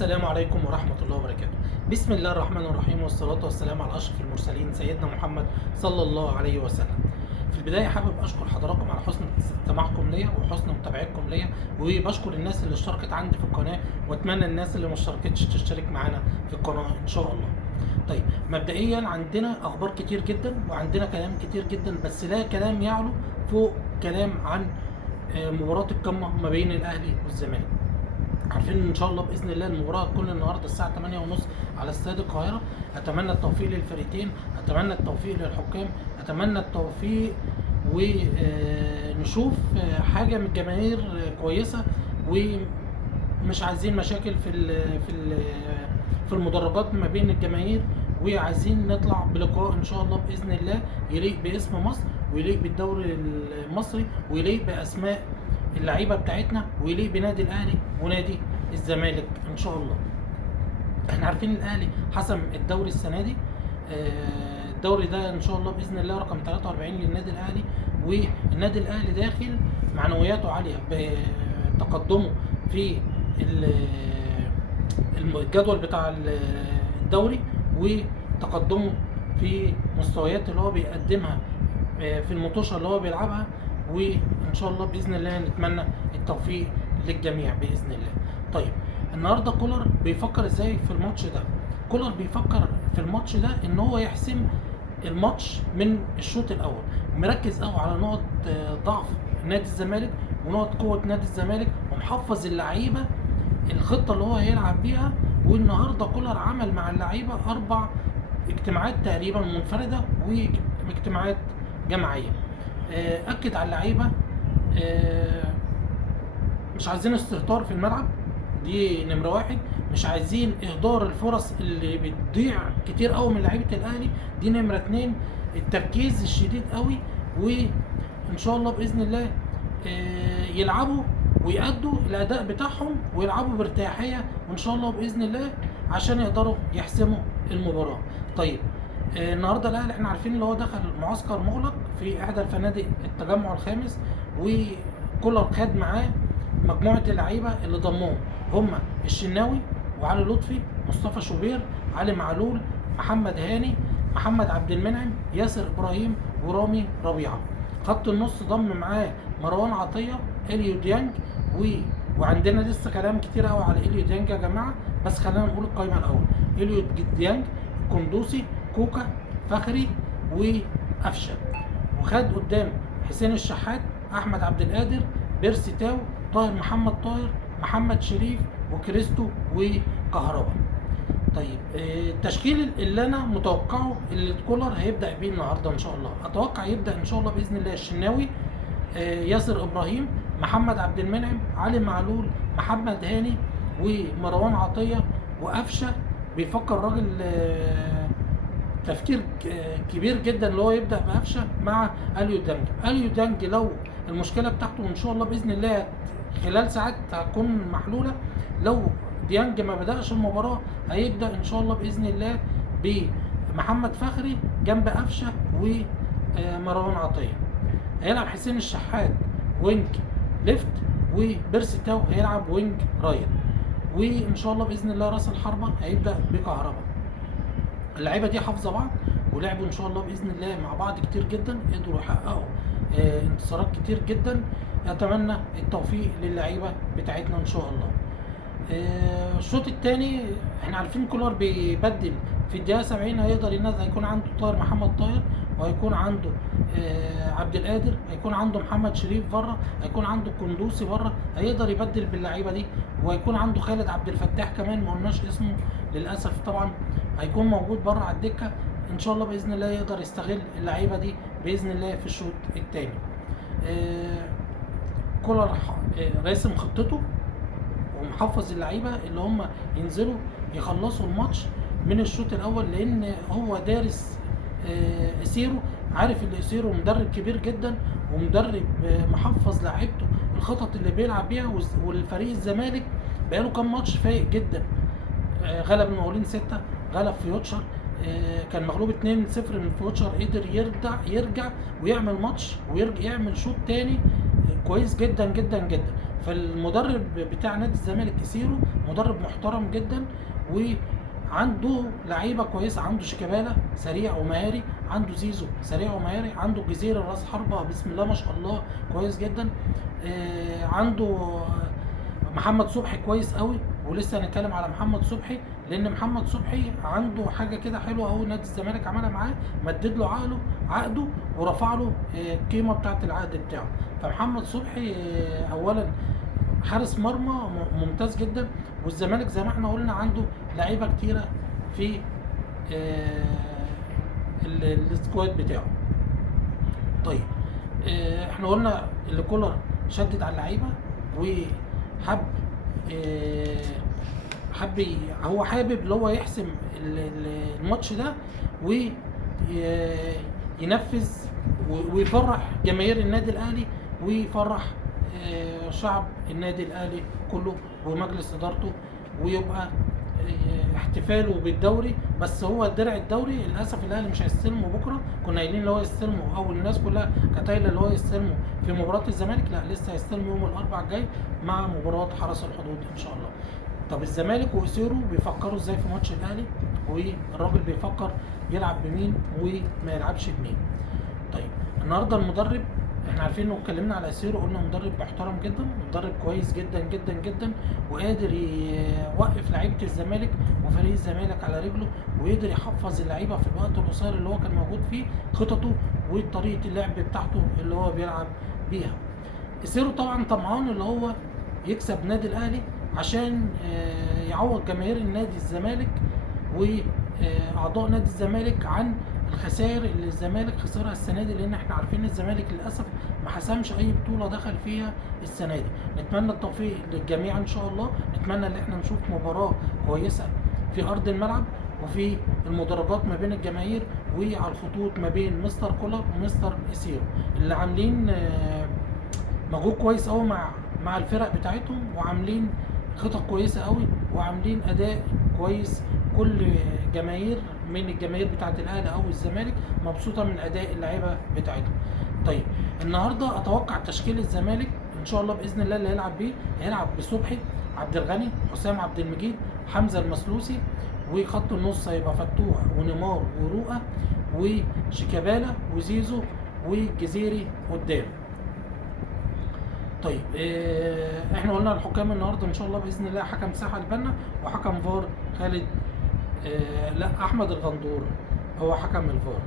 السلام عليكم ورحمة الله وبركاته. بسم الله الرحمن الرحيم، والصلاة والسلام على أشرف المرسلين سيدنا محمد صلى الله عليه وسلم. في البداية حابب أشكر حضراتكم على حسن استماعكم ليا وحسن متابعتكم ليا، وبشكر الناس اللي اشتركت عندي في القناة، وأتمنى الناس اللي ما اشتركتش تشترك معانا في القناة إن شاء الله. طيب، مبدئيا عندنا أخبار كتير جدا وعندنا كلام كتير جدا، بس لا كلام يعلو فوق كلام عن مباراة القمة ما بين الأهلي والزمالك. عارفين ان شاء الله باذن الله المباراه هتكون النهارده الساعه 8:30 على استاد القاهره. اتمنى التوفيق للفريقين، اتمنى التوفيق للحكام، اتمنى التوفيق ونشوف حاجه من الجماهير كويسه، ومش عايزين مشاكل في المدرجات ما بين الجماهير، وعايزين نطلع بلقاء ان شاء الله باذن الله يليق باسم مصر ويليق بالدوري المصري ويليق باسماء اللعيبه بتاعتنا ويليق بنادي الاهلي ونادي الزمالك ان شاء الله. احنا عارفين الاهلي حسم الدوري السنه دي، الدوري ده ان شاء الله باذن الله رقم 43 للنادي الاهلي، والنادي الاهلي داخل معنوياته عاليه بتقدمه في الجدول بتاع الدوري، وتقدمه في مستويات اللي هو بيقدمها في المطوشه اللي هو بيلعبها، وان شاء الله باذن الله نتمنى التوفيق للجميع باذن الله. طيب، النهارده كولر بيفكر ازاي في الماتش ده؟ كولر بيفكر في الماتش ده ان هو يحسم الماتش من الشوط الاول، مركز قوي على نقط ضعف نادي الزمالك ونقط قوه نادي الزمالك، ومحفظ اللعيبه الخطه اللي هو هيلعب بيها. والنهارده كولر عمل مع اللعيبه 4 اجتماعات تقريبا منفرده واجتماعات جماعيه. اكد على اللعيبه مش عايزين استهتار في الملعب، دي نمره 1. مش عايزين اهدار الفرص اللي بتضيع كتير قوي من لعيبه الاهلي، دي نمره 2. التركيز الشديد قوي، وان شاء الله باذن الله يلعبوا ويأدوا الاداء بتاعهم ويلعبوا بارتياحيه، وان شاء الله باذن الله عشان يقدروا يحسموا المباراه. طيب، النهارده الاهلي احنا عارفين اللي هو دخل معسكر مغلق في احدى الفنادق التجمع الخامس، وكولر خد معاه مجموعه اللعيبه اللي ضمهم هم الشناوي وعلي لطفي، مصطفى شوبير، علي معلول، محمد هاني، محمد عبد المنعم، ياسر ابراهيم، ورامي ربيعه. خط النص ضم معاه مروان عطيه، اليو ديانج، وعندنا لسه كلام كتير قوي على اليو ديانج يا جماعه، بس خلينا نقول القائمه الاول. اليو ديانج، قندوسي، كوكا، فخري، وقفشه. وخد قدام حسين الشحات، احمد عبد القادر، بيرسي تاو، طاهر محمد طاهر، محمد شريف، وكريستو، وكهربا. طيب، التشكيل اللي انا متوقعه اللي كولر هيبدا بيه النهارده ان شاء الله، اتوقع يبدا ان شاء الله باذن الله الشناوي، ياسر ابراهيم، محمد عبد المنعم، علي معلول، محمد هاني، ومروان عطيه، وقفشه. بيفكر راجل تفكير كبير جدا اللي هو يبدا بقفشه مع اليو دانج. اليو دانج لو المشكله بتاعته ان شاء الله باذن الله خلال ساعات هتكون محلوله، لو ديانج ما بداش المباراه هيبدا ان شاء الله باذن الله بمحمد فخري جنب قفشه ومروان عطيه. هيلعب حسين الشحات وينج ليفت، وبيرسي تاو هيلعب وينج رايت، وان شاء الله باذن الله راس الحربه هيبدا بكهربا. اللعيبه دي حافظه بعض ولعبوا ان شاء الله باذن الله مع بعض كتير جدا، قدروا يحققوا انتصارات كتير جدا. اتمنى التوفيق للعيبه بتاعتنا ان شاء الله. الشوط الثاني احنا عارفين كولر بيبدل في الدقيقه 70، هيقدر ينزل، هيكون عنده طاهر محمد طاهر، وهيكون عنده عبد القادر، هيكون عنده محمد شريف بره، هيكون عنده قندوسي بره، هيقدر يبدل باللعيبه دي، وهيكون عنده خالد عبد الفتاح كمان ما قلناش اسمه للاسف طبعا، هيكون موجود بره على الدكه. ان شاء الله باذن الله يقدر يستغل اللعيبه دي باذن الله في الشوط الثاني. كولر راسم خطته ومحفظ اللعيبه اللي هم ينزلوا يخلصوا الماتش من الشوط الاول، لان هو دارس اسيرو، عارف ان اسيرو مدرب كبير جدا ومدرب محفظ لعيبته الخطط اللي بيلعب بيها. والفريق الزمالك بقاله كام ماتش فايق جدا، غلب المقاولين 6، غلب فيوتشر، كان مغلوب 2-0 من فيوتشر، قدر يرجع ويعمل ماتش ويرجع يعمل شوط تاني كويس جدا جدا جدا. فالمدرب بتاع نادي الزمالك كسيرو مدرب محترم جدا، وعنده لعيبه كويسه، عنده شيكابالا سريع ومهاري، عنده زيزو سريع ومهاري، عنده جزيري راس حربه بسم الله ما شاء الله كويس جدا، عنده محمد صبحي كويس قوي، ولسه هنتكلم على محمد صبحي، لان محمد صبحي عنده حاجه كده حلوه قوي نادي الزمالك عملها معاه، مدد له عقده ورفع له القيمه بتاعه العقد بتاعه. فمحمد صبحي اولا حارس مرمى ممتاز جدا، والزمالك زي ما احنا قلنا عنده لعيبه كتيره في السكواد بتاعه. طيب احنا قلنا اللي كولر شدد على اللعيبه وحب هو حابب اللي هو يحسم الماتش ده وينفذ ويفرح جماهير النادي الاهلي ويفرح شعب النادي الاهلي كله ومجلس ادارته، ويبقى احتفاله بالدوري. بس هو درع الدوري للاسف الاهلي مش هيستلمه بكره، كنا قايلين اللي هو يستلمه او الناس كلها كانت قايله اللي هو يستلمه في مباراه الزمالك، لا لسه هيستلمه يوم الاربعاء الجاي مع مباراه حرس الحدود ان شاء الله. طب الزمالك واسيرو بيفكروا ازاي في ماتش الاهلي، والراجل بيفكر يلعب بمين وما يلعبش بمين. طيب النهارده المدرب احنا عارفين انه اتكلمنا على اسيرو، قلنا مدرب محترم جدا، مدرب كويس جدا جدا جدا، وقادر يوقف لعيبه الزمالك وفريق الزمالك على رجله، ويقدر يحفظ اللعيبه في الوقت القصير اللي هو كان موجود فيه خططه وطريقه اللعب بتاعته اللي هو بيلعب بيها. اسيرو طبعا طمعان اللي هو يكسب نادي الاهلي عشان يعوض جماهير النادي الزمالك واعضاء نادي الزمالك عن الخسائر اللي الزمالك خسرها السنه دي، لان احنا عارفين الزمالك للاسف ما حسمش اي بطوله دخل فيها السنه دي. نتمنى التوفيق للجميع ان شاء الله، نتمنى ان احنا نشوف مباراه كويسه في ارض الملعب وفي المدرجات ما بين الجماهير وعلى الخطوط ما بين مستر كولر ومستر اسيرو اللي عاملين مجهود كويس قوي مع الفرق بتاعتهم، وعاملين خطط كويسه قوي، وعاملين اداء كويس. كل جماهير من الجماهير بتاعت الاهلي او الزمالك مبسوطه من اداء اللعيبه بتاعتهم. طيب النهارده اتوقع تشكيل الزمالك ان شاء الله باذن الله اللي هيلعب بيه، هيلعب بصبحي، عبد الغني، حسام عبد المجيد، حمزه المسلوسي، وخط النص هيبقى فتوح ونيمار ورؤى وشيكابالا وزيزو والجزيري قدام. طيب احنا قلنا الحكام النهارده ان شاء الله باذن الله حكم ساحه البنا وحكم فار خالد لا احمد الغندور هو حكم الفار.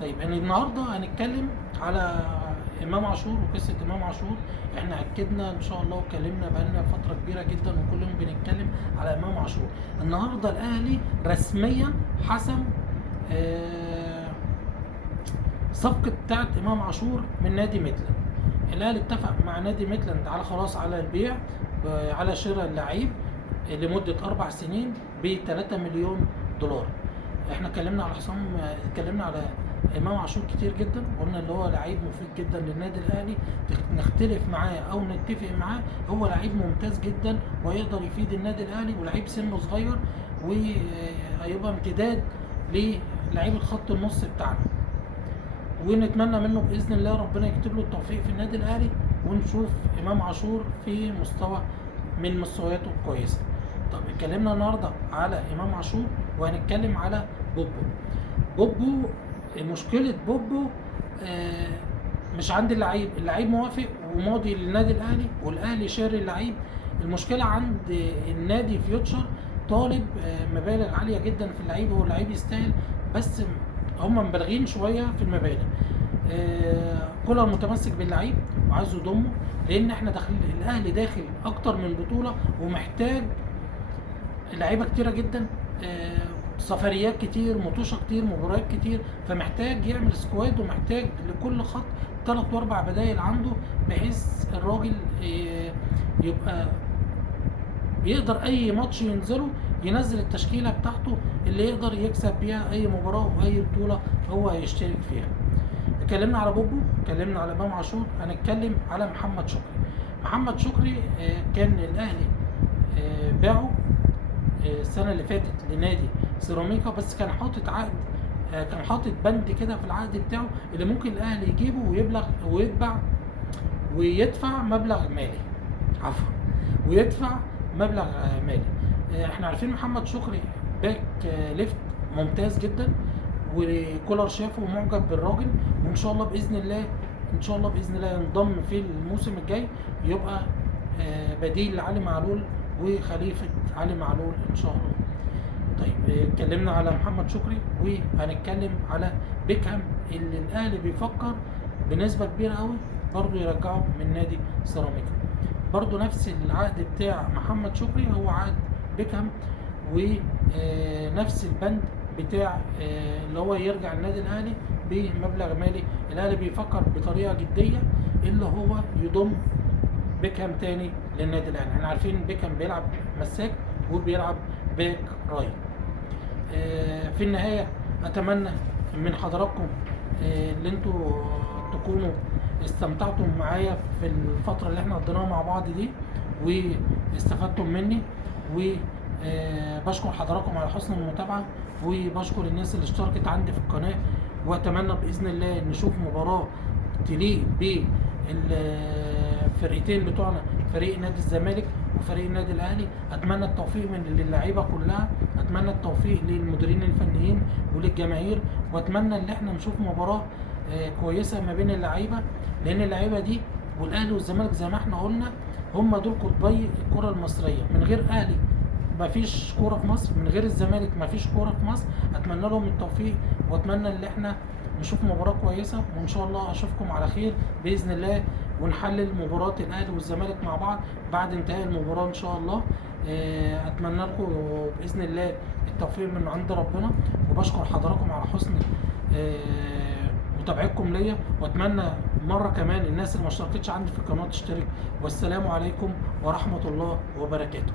طيب يعني النهارده هنتكلم على امام عاشور وقصه امام عاشور. احنا اكدنا ان شاء الله واتكلمنا بقالنا فتره كبيره جدا وكل يوم بنتكلم على امام عاشور. النهارده الاهلي رسميا حسم صفقه بتاعت امام عاشور من نادي ميدلاند. الاهلي اتفق مع نادي ميدلاند على خلاص على البيع على شراء اللعيب لمده 4 سنين ب 3 مليون دولار. احنا اتكلمنا على حسام، اتكلمنا على امام عاشور كتير جدا، قلنا اللي هو لعيب مفيد جدا للنادي الاهلي، نختلف معاه او نتفق معاه، هو لعيب ممتاز جدا ويقدر يفيد النادي الاهلي، ولعيب سنه صغير وهيبقى امتداد للعيب الخط النص بتاعنا، ونتمنى منه باذن الله ربنا يكتب له التوفيق في النادي الاهلي، ونشوف امام عاشور في مستوى من مستوياته الكويسه. طب اتكلمنا النهارده على امام عاشور وهنتكلم على بوبو. مشكله بوبو مش عند اللعيب موافق وماضي للنادي الاهلي والاهلي شاري اللعيب. المشكله عند النادي فيوتشر طالب مبالغ عاليه جدا في اللعيب، هو اللعيب يستاهل بس هم مبالغين شويه في المبالغ. كولر متمسك باللعيب وعايز يضمه، لان احنا داخلين الاهلي داخل اكتر من بطوله ومحتاج لعيبه كتيره جدا، سفريات كتير، مطوشه كتير، مباريات كتير، فمحتاج يعمل سكواد ومحتاج لكل خط 3 و4 بدايل عنده، بحيث الراجل يبقى يقدر اي ماتش ينزله ينزل التشكيله بتاعته اللي يقدر يكسب بيها اي مباراه واي بطوله هو هيشترك فيها. اتكلمنا على بوبو، اتكلمنا على امام عاشور، هنتكلم على محمد شكري. محمد شكري كان الاهلي باعه السنه اللي فاتت لنادي سيراميكا، بس كان حاطط عقد، كان حاطط بند كده في العقد بتاعه اللي ممكن الاهلي يجيبه ويبلغ ويتبع ويدفع مبلغ مالي. عفوا، ويدفع مبلغ مالي. احنا عارفين محمد شكري باك ليفت ممتاز جدا، وكولر شافه ومعجب بالراجل، وان شاء الله باذن الله ان شاء الله باذن الله ينضم في الموسم الجاي، يبقى بديل لعلي معلول وخليفه علي معلول ان شاء الله. طيب اتكلمنا على محمد شكري، وهنتكلم على بيكهام اللي الاهلي بيفكر بنسبه كبيره قوي برضه يرجعه من نادي سيراميكا. برضه نفس العقد بتاع محمد شكري هو عقد بيكهام، ونفس البند بتاع اللي هو يرجع النادي الاهلي بمبلغ مالي. الاهلي بيفكر بطريقه جديه اللي هو يضم بيكهام تاني للنادي الاهلي. احنا عارفين بيكهام بيلعب مساك وبيلعب باك رايت. في النهايه اتمنى من حضراتكم اللي انتوا تكونوا استمتعتم معايا في الفتره اللي احنا قضيناها مع بعض دي، واستفدتم مني، وبشكر حضراتكم على حسن المتابعه، وبشكر الناس اللي اشتركت عندي في القناه، واتمنى باذن الله نشوف مباراه تليق بالفرقتين بتوعنا، فريق نادي الزمالك وفريق النادي الاهلي. اتمنى التوفيق للعيبه كلها، اتمنى التوفيق للمديرين الفنيين وللجماهير، واتمنى ان احنا نشوف مباراه كويسه ما بين اللعيبه، لان اللعيبه دي والاهلي والزمالك زي ما احنا قلنا هم دول قطبي الكره المصريه. من غير اهلي مفيش كوره في مصر، من غير الزمالك مفيش كوره في مصر. اتمنى لهم التوفيق، واتمنى ان احنا نشوف مباراه كويسه، وان شاء الله اشوفكم على خير باذن الله، ونحلل مباراه الاهلي والزمالك مع بعض بعد انتهاء المباراه ان شاء الله. اتمنى لكم باذن الله التوفيق من عند ربنا، وبشكر حضراتكم على حسن متابعتكم ليا، واتمنى مره كمان الناس اللي ما اشتركتش عندي في القناه تشترك. والسلام عليكم ورحمه الله وبركاته.